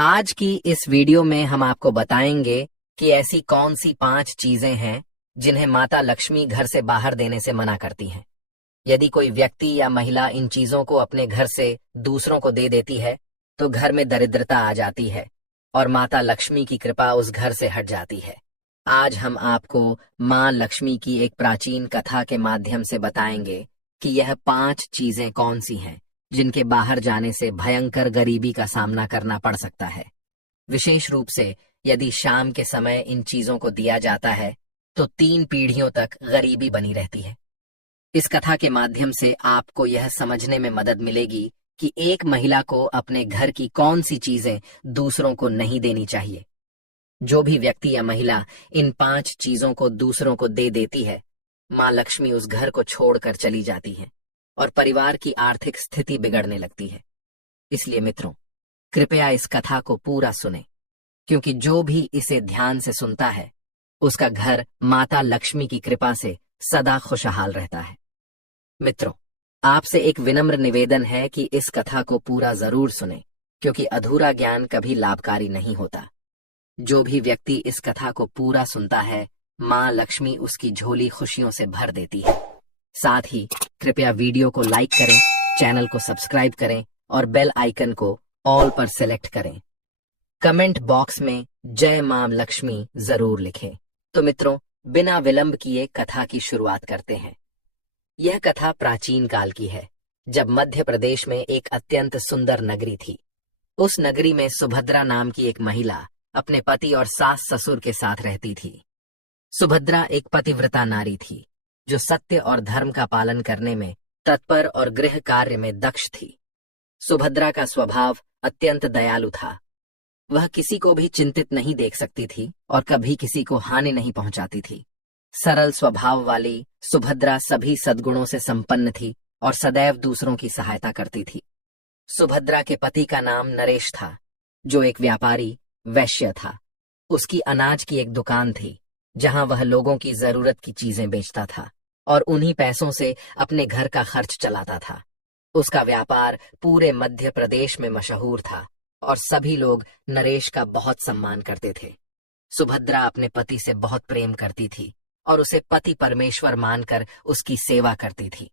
आज की इस वीडियो में हम आपको बताएंगे कि ऐसी कौन सी 5 चीजें हैं जिन्हें माता लक्ष्मी घर से बाहर देने से मना करती हैं। यदि कोई व्यक्ति या महिला इन चीजों को अपने घर से दूसरों को दे देती है तो घर में दरिद्रता आ जाती है और माता लक्ष्मी की कृपा उस घर से हट जाती है। आज हम आपको मां लक्ष्मी की एक प्राचीन कथा के माध्यम से बताएंगे कि यह 5 चीजें कौन सी हैं जिनके बाहर जाने से भयंकर गरीबी का सामना करना पड़ सकता है। विशेष रूप से यदि शाम के समय इन चीजों को दिया जाता है तो 3 पीढ़ियों तक गरीबी बनी रहती है। इस कथा के माध्यम से आपको यह समझने में मदद मिलेगी कि एक महिला को अपने घर की कौन सी चीजें दूसरों को नहीं देनी चाहिए। जो भी व्यक्ति या महिला इन 5 चीजों को दूसरों को दे देती है, मां लक्ष्मी उस घर को छोड़कर चली जाती है और परिवार की आर्थिक स्थिति बिगड़ने लगती है। इसलिए मित्रों, कृपया इस कथा को पूरा सुनें, क्योंकि जो भी इसे ध्यान से सुनता है उसका घर माता लक्ष्मी की कृपा से सदा खुशहाल रहता है। मित्रों, आपसे एक विनम्र निवेदन है कि इस कथा को पूरा जरूर सुनें, क्योंकि अधूरा ज्ञान कभी लाभकारी नहीं होता। जो भी व्यक्ति इस कथा को पूरा सुनता है, मां लक्ष्मी उसकी झोली खुशियों से भर देती है। साथ ही कृपया वीडियो को लाइक करें, चैनल को सब्सक्राइब करें और बेल आइकन को ऑल पर सेलेक्ट करें। कमेंट बॉक्स में जय मां लक्ष्मी जरूर लिखें। तो मित्रों, बिना विलंब किए कथा की शुरुआत करते हैं। यह कथा प्राचीन काल की है, जब मध्य प्रदेश में एक अत्यंत सुंदर नगरी थी। उस नगरी में सुभद्रा नाम की एक महिला अपने पति और सास ससुर के साथ रहती थी। सुभद्रा एक पतिव्रता नारी थी जो सत्य और धर्म का पालन करने में तत्पर और गृह कार्य में दक्ष थी। सुभद्रा का स्वभाव अत्यंत दयालु था। वह किसी को भी चिंतित नहीं देख सकती थी और कभी किसी को हानि नहीं पहुंचाती थी। सरल स्वभाव वाली सुभद्रा सभी सद्गुणों से संपन्न थी और सदैव दूसरों की सहायता करती थी। सुभद्रा के पति का नाम नरेश था, जो एक व्यापारी वैश्य था। उसकी अनाज की एक दुकान थी, जहां वह लोगों की जरूरत की चीजें बेचता था और उन्हीं पैसों से अपने घर का खर्च चलाता था। उसका व्यापार पूरे मध्य प्रदेश में मशहूर था और सभी लोग नरेश का बहुत सम्मान करते थे। सुभद्रा अपने पति से बहुत प्रेम करती थी और उसे पति परमेश्वर मानकर उसकी सेवा करती थी।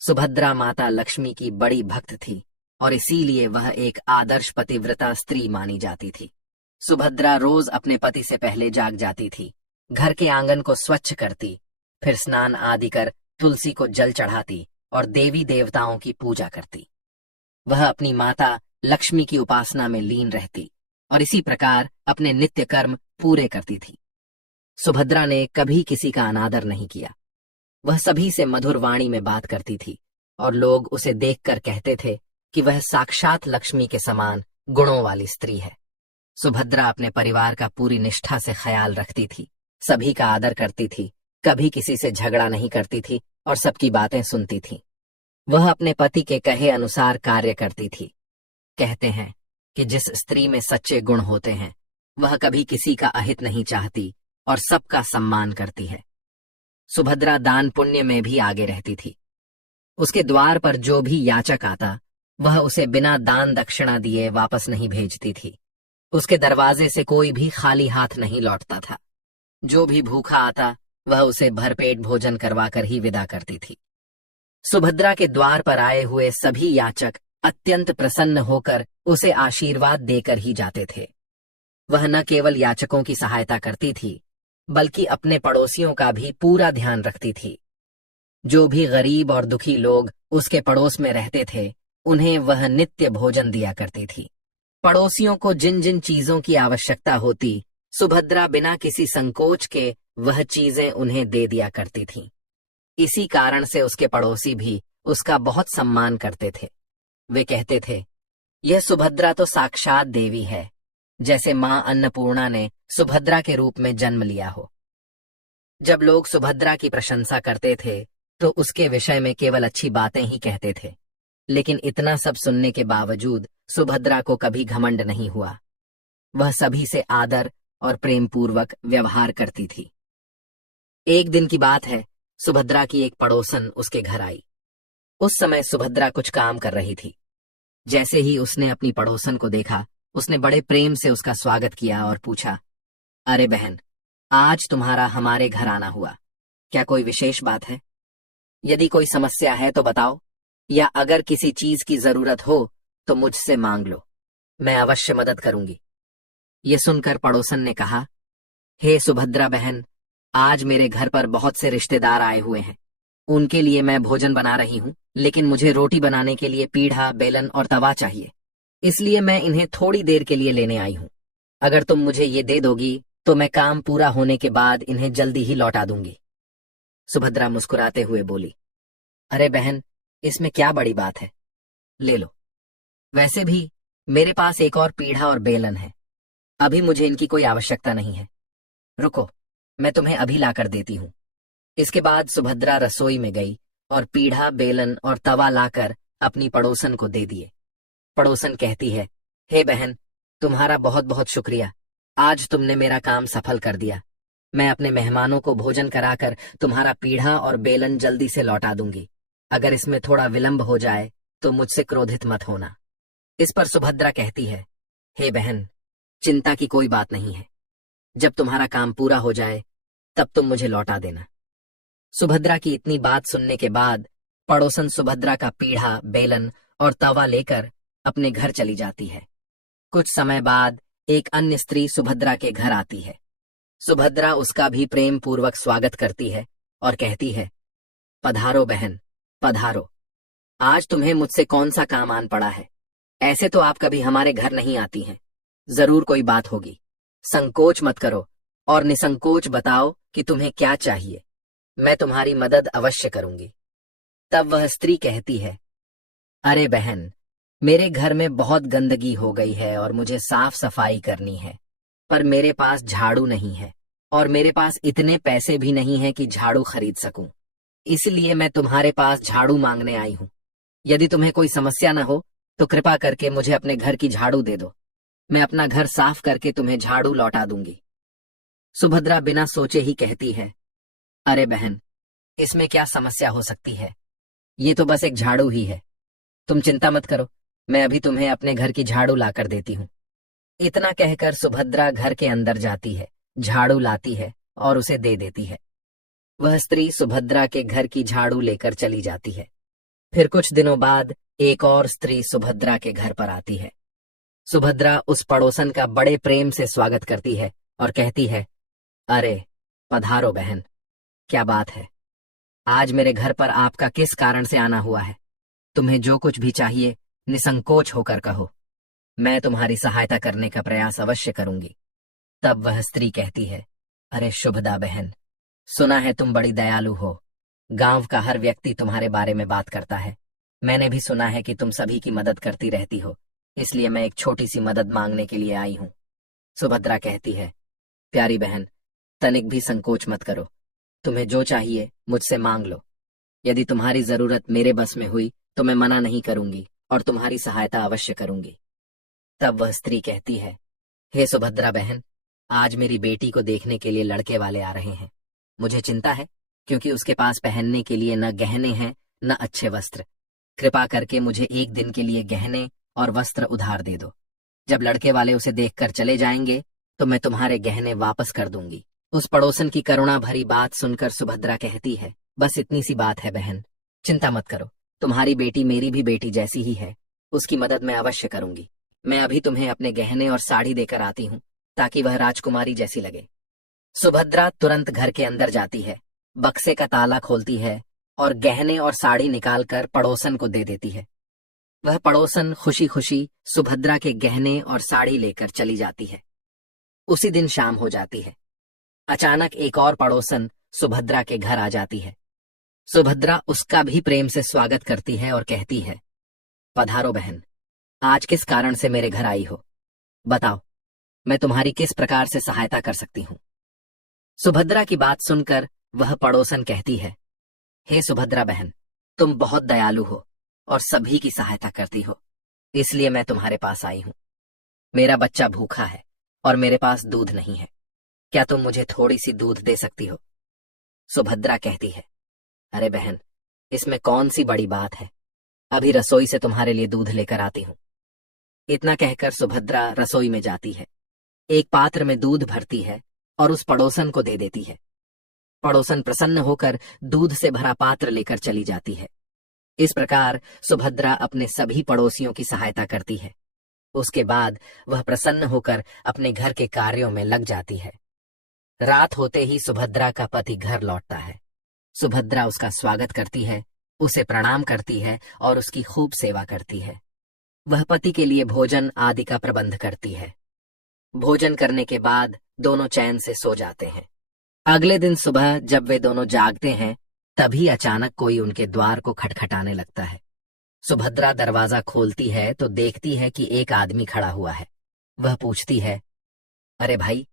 सुभद्रा माता लक्ष्मी की बड़ी भक्त थी और इसीलिए वह एक आदर्श पतिव्रता स्त्री मानी जाती थी। सुभद्रा रोज अपने पति से पहले जाग जाती थी, घर के आंगन को स्वच्छ करती, फिर स्नान आदि कर तुलसी को जल चढ़ाती और देवी देवताओं की पूजा करती। वह अपनी माता लक्ष्मी की उपासना में लीन रहती और इसी प्रकार अपने नित्य कर्म पूरे करती थी। सुभद्रा ने कभी किसी का अनादर नहीं किया। वह सभी से मधुर वाणी में बात करती थी और लोग उसे देखकर कहते थे कि वह साक्षात लक्ष्मी के समान गुणों वाली स्त्री है। सुभद्रा अपने परिवार का पूरी निष्ठा से ख्याल रखती थी, सभी का आदर करती थी, कभी किसी से झगड़ा नहीं करती थी और सबकी बातें सुनती थी। वह अपने पति के कहे अनुसार कार्य करती थी। कहते हैं कि जिस स्त्री में सच्चे गुण होते हैं वह कभी किसी का अहित नहीं चाहती और सबका सम्मान करती है। सुभद्रा दान पुण्य में भी आगे रहती थी। उसके द्वार पर जो भी याचक आता वह उसे बिना दान दक्षिणा दिए वापस नहीं भेजती थी। उसके दरवाजे से कोई भी खाली हाथ नहीं लौटता था। जो भी भूखा आता वह उसे भरपेट भोजन करवाकर ही विदा करती थी। सुभद्रा के द्वार पर आए हुए सभी याचक अत्यंत प्रसन्न होकर उसे आशीर्वाद देकर ही जाते थे। वह न केवल याचकों की सहायता करती थी, बल्कि अपने पड़ोसियों का भी पूरा ध्यान रखती थी। जो भी गरीब और दुखी लोग उसके पड़ोस में रहते थे उन्हें वह नित्य भोजन दिया करती थी। पड़ोसियों को जिन जिन चीजों की आवश्यकता होती, सुभद्रा बिना किसी संकोच के वह चीजें उन्हें दे दिया करती थीं। इसी कारण से उसके पड़ोसी भी उसका बहुत सम्मान करते थे। वे कहते थे, यह सुभद्रा तो साक्षात देवी है, जैसे मां अन्नपूर्णा ने सुभद्रा के रूप में जन्म लिया हो। जब लोग सुभद्रा की प्रशंसा करते थे तो उसके विषय में केवल अच्छी बातें ही कहते थे, लेकिन इतना सब सुनने के बावजूद सुभद्रा को कभी घमंड नहीं हुआ। वह सभी से आदर और प्रेम पूर्वक व्यवहार करती थी। एक दिन की बात है, सुभद्रा की एक पड़ोसन उसके घर आई। उस समय सुभद्रा कुछ काम कर रही थी। जैसे ही उसने अपनी पड़ोसन को देखा, उसने बड़े प्रेम से उसका स्वागत किया और पूछा, अरे बहन, आज तुम्हारा हमारे घर आना हुआ, क्या कोई विशेष बात है? यदि कोई समस्या है तो बताओ, या अगर किसी चीज की जरूरत हो तो मुझसे मांग लो, मैं अवश्य मदद करूंगी। ये सुनकर पड़ोसन ने कहा, हे सुभद्रा बहन, आज मेरे घर पर बहुत से रिश्तेदार आए हुए हैं। उनके लिए मैं भोजन बना रही हूँ, लेकिन मुझे रोटी बनाने के लिए पीढ़ा, बेलन और तवा चाहिए। इसलिए मैं इन्हें थोड़ी देर के लिए लेने आई हूँ। अगर तुम मुझे ये दे दोगी तो मैं काम पूरा होने के बाद इन्हें जल्दी ही लौटा दूंगी। सुभद्रा मुस्कुराते हुए बोली, अरे बहन, इसमें क्या बड़ी बात है, ले लो। वैसे भी मेरे पास एक और पीढ़ा और बेलन है, अभी मुझे इनकी कोई आवश्यकता नहीं है। रुको, मैं तुम्हें अभी लाकर देती हूँ। इसके बाद सुभद्रा रसोई में गई और पीढ़ा, बेलन और तवा लाकर अपनी पड़ोसन को दे दिए। पड़ोसन कहती है, हे बहन, तुम्हारा बहुत बहुत शुक्रिया, आज तुमने मेरा काम सफल कर दिया। मैं अपने मेहमानों को भोजन कराकर तुम्हारा पीढ़ा और बेलन जल्दी से लौटा दूंगी। अगर इसमें थोड़ा विलंब हो जाए तो मुझसे क्रोधित मत होना। इस पर सुभद्रा कहती है, हे बहन, चिंता की कोई बात नहीं है। जब तुम्हारा काम पूरा हो जाए तब तुम मुझे लौटा देना। सुभद्रा की इतनी बात सुनने के बाद पड़ोसन सुभद्रा का पीढ़ा, बेलन और तवा लेकर अपने घर चली जाती है। कुछ समय बाद एक अन्य स्त्री सुभद्रा के घर आती है। सुभद्रा उसका भी प्रेम पूर्वक स्वागत करती है और कहती है, पधारो बहन, पधारो। आज तुम्हें मुझसे कौन सा काम आन पड़ा है? ऐसे तो आप कभी हमारे घर नहीं आती हैं। जरूर कोई बात होगी। संकोच मत करो और निसंकोच बताओ कि तुम्हें क्या चाहिए। मैं तुम्हारी मदद अवश्य करूंगी। तब वह स्त्री कहती है, अरे बहन, मेरे घर में बहुत गंदगी हो गई है और मुझे साफ सफाई करनी है, पर मेरे पास झाड़ू नहीं है और मेरे पास इतने पैसे भी नहीं है कि झाड़ू खरीद सकूं। इसलिए मैं तुम्हारे पास झाड़ू मांगने आई हूं। यदि तुम्हें कोई समस्या न हो तो कृपा करके मुझे अपने घर की झाड़ू दे दो। मैं अपना घर साफ करके तुम्हें झाड़ू लौटा दूंगी। सुभद्रा बिना सोचे ही कहती है, अरे बहन, इसमें क्या समस्या हो सकती है? ये तो बस एक झाड़ू ही है। तुम चिंता मत करो, मैं अभी तुम्हें अपने घर की झाड़ू लाकर देती हूँ। इतना कहकर सुभद्रा घर के अंदर जाती है, झाड़ू लाती है और उसे दे देती है। वह स्त्री सुभद्रा के घर की झाड़ू लेकर चली जाती है। फिर कुछ दिनों बाद एक और स्त्री सुभद्रा के घर पर आती है। सुभद्रा उस पड़ोसन का बड़े प्रेम से स्वागत करती है और कहती है, अरे पधारो बहन, क्या बात है? आज मेरे घर पर आपका किस कारण से आना हुआ है? तुम्हें जो कुछ भी चाहिए निसंकोच होकर कहो, मैं तुम्हारी सहायता करने का प्रयास अवश्य करूंगी। तब वह स्त्री कहती है, अरे शुभदा बहन, सुना है तुम बड़ी दयालु हो। गांव का हर व्यक्ति तुम्हारे बारे में बात करता है। मैंने भी सुना है कि तुम सभी की मदद करती रहती हो, इसलिए मैं एक छोटी सी मदद मांगने के लिए आई हूं। सुभद्रा कहती है, प्यारी बहन, तनिक भी संकोच मत करो। तुम्हें जो चाहिए मुझसे मांग लो। यदि तुम्हारी जरूरत मेरे बस में हुई तो मैं मना नहीं करूंगी और तुम्हारी सहायता अवश्य करूंगी। तब वह स्त्री कहती है, हे सुभद्रा बहन, आज मेरी बेटी को देखने के लिए लड़के वाले आ रहे हैं। मुझे चिंता है क्योंकि उसके पास पहनने के लिए न गहने हैं न अच्छे वस्त्र। कृपा करके मुझे एक दिन के लिए गहने और वस्त्र उधार दे दो। जब लड़के वाले उसे देखकर चले जाएंगे तो मैं तुम्हारे गहने वापस कर दूंगी। उस पड़ोसन की करुणा भरी बात सुनकर सुभद्रा कहती है, बस इतनी सी बात है बहन, चिंता मत करो। तुम्हारी बेटी मेरी भी बेटी जैसी ही है, उसकी मदद मैं अवश्य करूंगी। मैं अभी तुम्हें अपने गहने और साड़ी देकर आती हूँ ताकि वह राजकुमारी जैसी लगे। सुभद्रा तुरंत घर के अंदर जाती है, बक्से का ताला खोलती है और गहने और साड़ी निकालकर पड़ोसन को दे देती है। वह पड़ोसन खुशी खुशी सुभद्रा के गहने और साड़ी लेकर चली जाती है। उसी दिन शाम हो जाती है। अचानक एक और पड़ोसन सुभद्रा के घर आ जाती है। सुभद्रा उसका भी प्रेम से स्वागत करती है और कहती है, पधारो बहन, आज किस कारण से मेरे घर आई हो? बताओ, मैं तुम्हारी किस प्रकार से सहायता कर सकती हूँ? सुभद्रा की बात सुनकर वह पड़ोसन कहती है, हे सुभद्रा बहन, तुम बहुत दयालु हो और सभी की सहायता करती हो, इसलिए मैं तुम्हारे पास आई हूँ। मेरा बच्चा भूखा है और मेरे पास दूध नहीं है। क्या तुम मुझे थोड़ी सी दूध दे सकती हो? सुभद्रा कहती है, अरे बहन, इसमें कौन सी बड़ी बात है, अभी रसोई से तुम्हारे लिए दूध लेकर आती हूँ। इतना कहकर सुभद्रा रसोई में जाती है, एक पात्र में दूध भरती है और उस पड़ोसन को दे देती है। पड़ोसन प्रसन्न होकर दूध से भरा पात्र लेकर चली जाती है। इस प्रकार सुभद्रा अपने सभी पड़ोसियों की सहायता करती है। उसके बाद वह प्रसन्न होकर अपने घर के कार्यों में लग जाती है। रात होते ही सुभद्रा का पति घर लौटता है। सुभद्रा उसका स्वागत करती है, उसे प्रणाम करती है और उसकी खूब सेवा करती है। वह पति के लिए भोजन आदि का प्रबंध करती है। भोजन करने के बाद दोनों चैन से सो जाते हैं। अगले दिन सुबह जब वे दोनों जागते हैं, तभी अचानक कोई उनके द्वार को खटखटाने लगता है। सुभद्रा दरवाजा खोलती है तो देखती है कि एक आदमी खड़ा हुआ है। वह पूछती है, अरे भाई,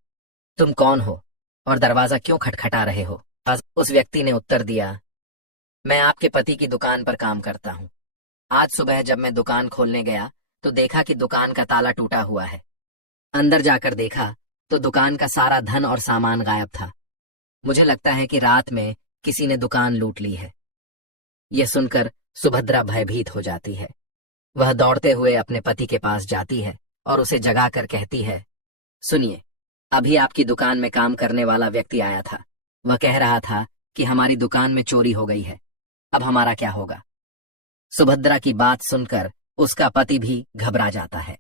तुम कौन हो और दरवाजा क्यों खटखटा रहे हो? उस व्यक्ति ने उत्तर दिया, मैं आपके पति की दुकान पर काम करता हूँ। आज सुबह जब मैं दुकान खोलने गया तो देखा कि दुकान का ताला टूटा हुआ है। अंदर जाकर देखा तो दुकान का सारा धन और सामान गायब था। मुझे लगता है कि रात में किसी ने दुकान लूट ली है। यह सुनकर सुभद्रा भयभीत हो जाती है। वह दौड़ते हुए अपने पति के पास जाती है और उसे जगाकर कहती है, सुनिए, अभी आपकी दुकान में काम करने वाला व्यक्ति आया था। वह कह रहा था कि हमारी दुकान में चोरी हो गई है, अब हमारा क्या होगा? सुभद्रा की बात सुनकर उसका पति भी घबरा जाता है।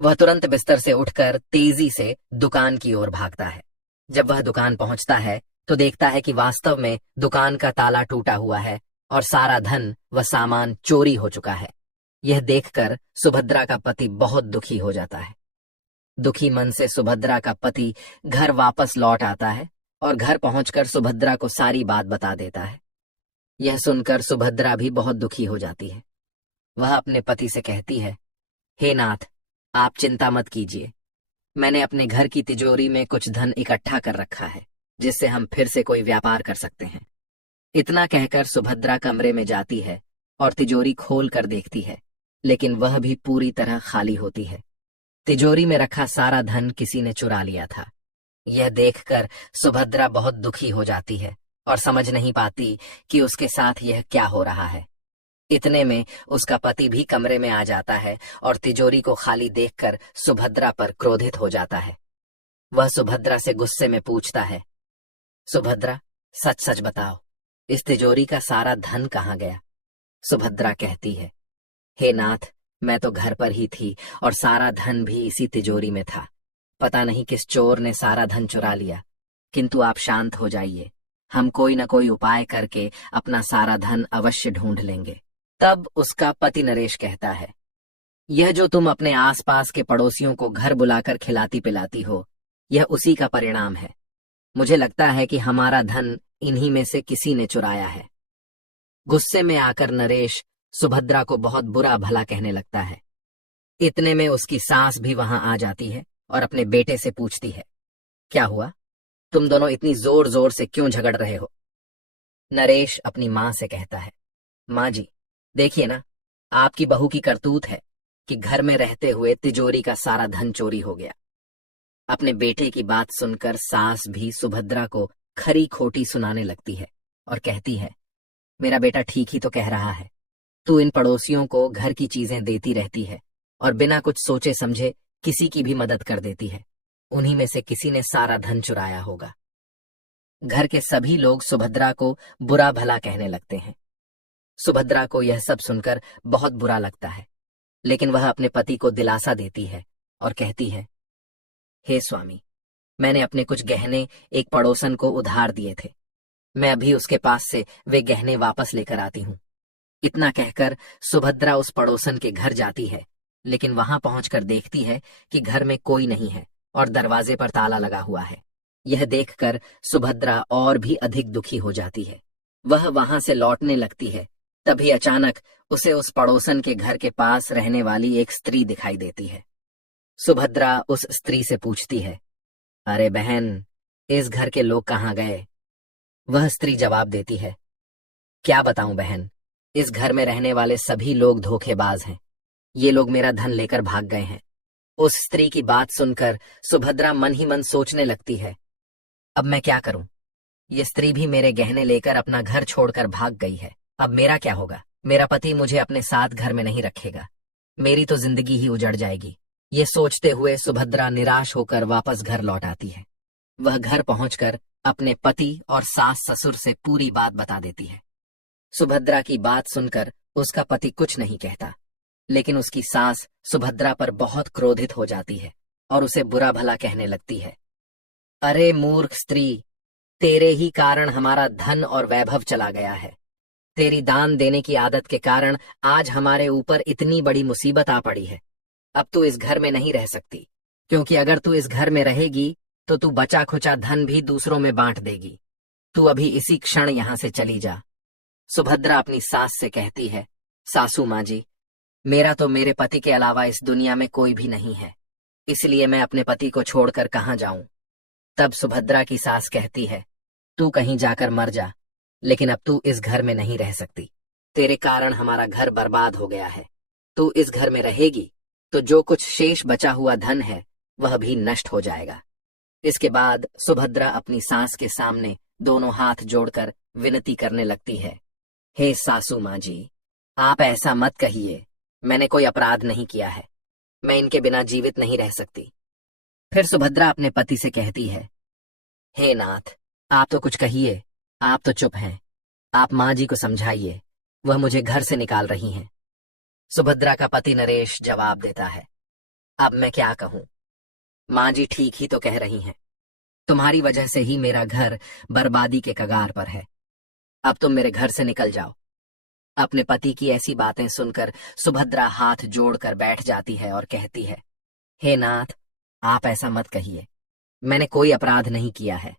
वह तुरंत बिस्तर से उठकर तेजी से दुकान की ओर भागता है। जब वह दुकान पहुंचता है तो देखता है कि वास्तव में दुकान का ताला टूटा हुआ है और सारा धन व सामान चोरी हो चुका है। यह देखकर सुभद्रा का पति बहुत दुखी हो जाता है। दुखी मन से सुभद्रा का पति घर वापस लौट आता है और घर पहुंचकर सुभद्रा को सारी बात बता देता है। यह सुनकर सुभद्रा भी बहुत दुखी हो जाती है। वह अपने पति से कहती है, हे नाथ, आप चिंता मत कीजिए। मैंने अपने घर की तिजोरी में कुछ धन इकट्ठा कर रखा है, जिससे हम फिर से कोई व्यापार कर सकते हैं। इतना कहकर सुभद्रा कमरे में जाती है और तिजोरी खोल कर देखती है, लेकिन वह भी पूरी तरह खाली होती है। तिजोरी में रखा सारा धन किसी ने चुरा लिया था। यह देखकर सुभद्रा बहुत दुखी हो जाती है और समझ नहीं पाती कि उसके साथ यह क्या हो रहा है। इतने में उसका पति भी कमरे में आ जाता है और तिजोरी को खाली देखकर सुभद्रा पर क्रोधित हो जाता है। वह सुभद्रा से गुस्से में पूछता है, सुभद्रा, सच सच बताओ, इस तिजोरी का सारा धन कहाँ गया? सुभद्रा कहती है, हे नाथ, मैं तो घर पर ही थी और सारा धन भी इसी तिजोरी में था। पता नहीं किस चोर ने सारा धन चुरा लिया। किंतु आप शांत हो जाइए, हम कोई न कोई उपाय करके अपना सारा धन अवश्य ढूंढ लेंगे। तब उसका पति नरेश कहता है, यह जो तुम अपने आसपास के पड़ोसियों को घर बुलाकर खिलाती पिलाती हो, यह उसी का परिणाम है। मुझे लगता है कि हमारा धन इन्हीं में से किसी ने चुराया है। गुस्से में आकर नरेश सुभद्रा को बहुत बुरा भला कहने लगता है। इतने में उसकी सास भी वहां आ जाती है और अपने बेटे से पूछती है, क्या हुआ? तुम दोनों इतनी जोर जोर से क्यों झगड़ रहे हो? नरेश अपनी मां से कहता है, मां जी, देखिए ना, आपकी बहू की करतूत है कि घर में रहते हुए तिजोरी का सारा धन चोरी हो गया। अपने बेटे की बात सुनकर सास भी सुभद्रा को खरी खोटी सुनाने लगती है और कहती है, मेरा बेटा ठीक ही तो कह रहा है। तू इन पड़ोसियों को घर की चीजें देती रहती है और बिना कुछ सोचे समझे किसी की भी मदद कर देती है। उन्हीं में से किसी ने सारा धन चुराया होगा। घर के सभी लोग सुभद्रा को बुरा भला कहने लगते हैं। सुभद्रा को यह सब सुनकर बहुत बुरा लगता है, लेकिन वह अपने पति को दिलासा देती है और कहती है, हे स्वामी, मैंने अपने कुछ गहने एक पड़ोसन को उधार दिए थे। मैं अभी उसके पास से वे गहने वापस लेकर आती हूँ। इतना कहकर सुभद्रा उस पड़ोसन के घर जाती है, लेकिन वहां पहुंचकर देखती है कि घर में कोई नहीं है और दरवाजे पर ताला लगा हुआ है। यह देखकर सुभद्रा और भी अधिक दुखी हो जाती है। वह वहां से लौटने लगती है, तभी अचानक उसे उस पड़ोसन के घर के पास रहने वाली एक स्त्री दिखाई देती है। सुभद्रा उस स्त्री से पूछती है, अरे बहन, इस घर के लोग कहाँ गए? वह स्त्री जवाब देती है, क्या बताऊं बहन, इस घर में रहने वाले सभी लोग धोखेबाज हैं। ये लोग मेरा धन लेकर भाग गए हैं। उस स्त्री की बात सुनकर सुभद्रा मन ही मन सोचने लगती है, अब मैं क्या करूं? ये स्त्री भी मेरे गहने लेकर अपना घर छोड़कर भाग गई है। अब मेरा क्या होगा? मेरा पति मुझे अपने साथ घर में नहीं रखेगा। मेरी तो जिंदगी ही उजड़ जाएगी। ये सोचते हुए सुभद्रा निराश होकर वापस घर लौट आती है। वह घर पहुंचकर अपने पति और सास ससुर से पूरी बात बता देती है। सुभद्रा की बात सुनकर उसका पति कुछ नहीं कहता, लेकिन उसकी सास सुभद्रा पर बहुत क्रोधित हो जाती है और उसे बुरा भला कहने लगती है। अरे मूर्ख स्त्री, तेरे ही कारण हमारा धन और वैभव चला गया है। तेरी दान देने की आदत के कारण आज हमारे ऊपर इतनी बड़ी मुसीबत आ पड़ी है। अब तू इस घर में नहीं रह सकती, क्योंकि अगर तू इस घर में रहेगी तो तू बचा खुचा धन भी दूसरों में बांट देगी। तू अभी इसी क्षण यहां से चली जा। सुभद्रा अपनी सास से कहती है, सासू माँ जी, मेरा तो मेरे पति के अलावा इस दुनिया में कोई भी नहीं है, इसलिए मैं अपने पति को छोड़कर कहाँ जाऊं। तब सुभद्रा की सास कहती है, तू कहीं जाकर मर जा, लेकिन अब तू इस घर में नहीं रह सकती। तेरे कारण हमारा घर बर्बाद हो गया है। तू इस घर में रहेगी तो जो कुछ शेष बचा हुआ धन है वह भी नष्ट हो जाएगा। इसके बाद सुभद्रा अपनी सास के सामने दोनों हाथ जोड़कर विनती करने लगती है, हे सासू माँ जी, आप ऐसा मत कहिए, मैंने कोई अपराध नहीं किया है, मैं इनके बिना जीवित नहीं रह सकती। फिर सुभद्रा अपने पति से कहती है, हे नाथ, आप तो कुछ कहिए, आप तो चुप हैं, आप माँ जी को समझाइए, वह मुझे घर से निकाल रही हैं। सुभद्रा का पति नरेश जवाब देता है, अब मैं क्या कहूं, माँ जी ठीक ही तो कह रही हैं, तुम्हारी वजह से ही मेरा घर बर्बादी के कगार पर है। अब तुम मेरे घर से निकल जाओ। अपने पति की ऐसी बातें सुनकर सुभद्रा हाथ जोड़कर बैठ जाती है और कहती है, हे नाथ, आप ऐसा मत कहिए, मैंने कोई अपराध नहीं किया है,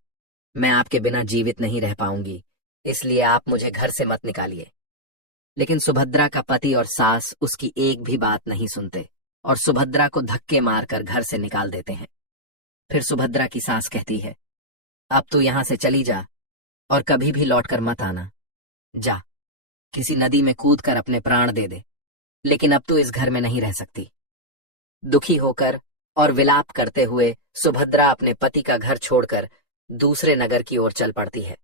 मैं आपके बिना जीवित नहीं रह पाऊंगी, इसलिए आप मुझे घर से मत निकालिए। लेकिन सुभद्रा का पति और सास उसकी एक भी बात नहीं सुनते और सुभद्रा को धक्के मारकर घर से निकाल देते हैं। फिर सुभद्रा की सास कहती है, अब तू यहां से चली जा और कभी भी लौटकर मत आना। जा, किसी नदी में कूदकर अपने प्राण दे दे, लेकिन अब तू इस घर में नहीं रह सकती। दुखी होकर और विलाप करते हुए सुभद्रा अपने पति का घर छोड़कर दूसरे नगर की ओर चल पड़ती है।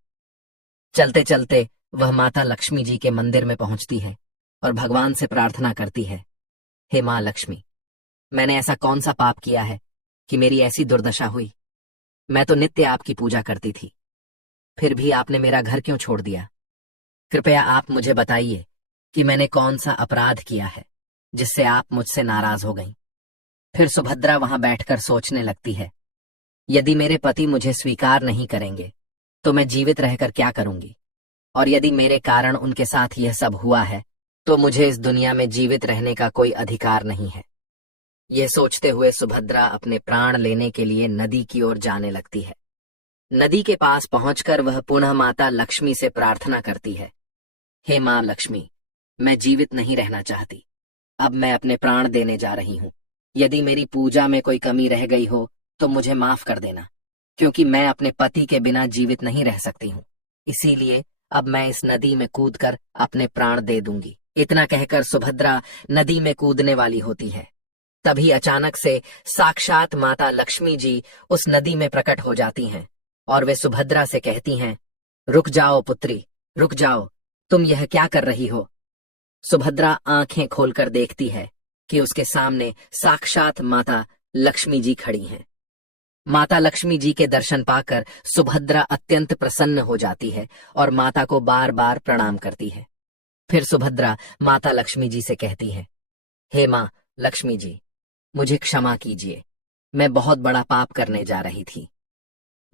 चलते चलते वह माता लक्ष्मी जी के मंदिर में पहुंचती है और भगवान से प्रार्थना करती है, हे माँ लक्ष्मी, मैंने ऐसा कौन सा पाप किया है कि मेरी ऐसी दुर्दशा हुई। मैं तो नित्य आपकी पूजा करती थी, फिर भी आपने मेरा घर क्यों छोड़ दिया। कृपया आप मुझे बताइए कि मैंने कौन सा अपराध किया है जिससे आप मुझसे नाराज हो गईं। फिर सुभद्रा वहां बैठकर सोचने लगती है, यदि मेरे पति मुझे स्वीकार नहीं करेंगे तो मैं जीवित रहकर क्या करूंगी, और यदि मेरे कारण उनके साथ यह सब हुआ है तो मुझे इस दुनिया में जीवित रहने का कोई अधिकार नहीं है। यह सोचते हुए सुभद्रा अपने प्राण लेने के लिए नदी की ओर जाने लगती है। नदी के पास पहुंचकर वह पुनः माता लक्ष्मी से प्रार्थना करती है, हे माँ लक्ष्मी, मैं जीवित नहीं रहना चाहती, अब मैं अपने प्राण देने जा रही हूँ। यदि मेरी पूजा में कोई कमी रह गई हो तो मुझे माफ कर देना, क्योंकि मैं अपने पति के बिना जीवित नहीं रह सकती हूँ। इसीलिए अब मैं इस नदी में कूदकर अपने प्राण दे दूंगी। इतना कहकर सुभद्रा नदी में कूदने वाली होती है। तभी अचानक से साक्षात माता लक्ष्मी जी उस नदी में प्रकट हो जाती हैं और वे सुभद्रा से कहती हैं, रुक जाओ पुत्री, रुक जाओ, तुम यह क्या कर रही हो। सुभद्रा आंखें खोलकर देखती है कि उसके सामने साक्षात माता लक्ष्मी जी खड़ी हैं। माता लक्ष्मी जी के दर्शन पाकर सुभद्रा अत्यंत प्रसन्न हो जाती है और माता को बार बार प्रणाम करती है। फिर सुभद्रा माता लक्ष्मी जी से कहती है, हे माँ लक्ष्मी जी, मुझे क्षमा कीजिए, मैं बहुत बड़ा पाप करने जा रही थी।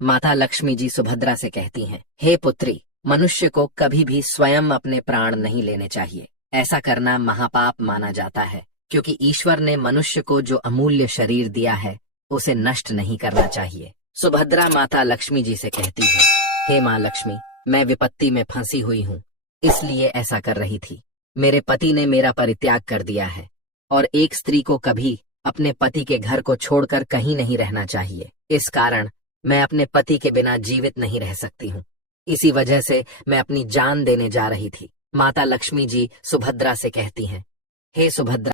माता लक्ष्मी जी सुभद्रा से कहती हैं, हे पुत्री, मनुष्य को कभी भी स्वयं अपने प्राण नहीं लेने चाहिए। ऐसा करना महापाप माना जाता है, क्योंकि ईश्वर ने मनुष्य को जो अमूल्य शरीर दिया है उसे नष्ट नहीं करना चाहिए। सुभद्रा माता लक्ष्मी जी से कहती है, हे माँ लक्ष्मी, मैं विपत्ति में फंसी हुई हूँ, इसलिए ऐसा कर रही थी। मेरे पति ने मेरा परित्याग कर दिया है और एक स्त्री को कभी अपने पति के घर को छोड़कर कहीं नहीं रहना चाहिए। इस कारण मैं अपने पति के बिना जीवित नहीं रह सकती हूँ। इसी वजह से मैं अपनी जान देने जा रही थी। माता लक्ष्मी जी सुभद्रा से कहती हैं, हे सुभद्रा,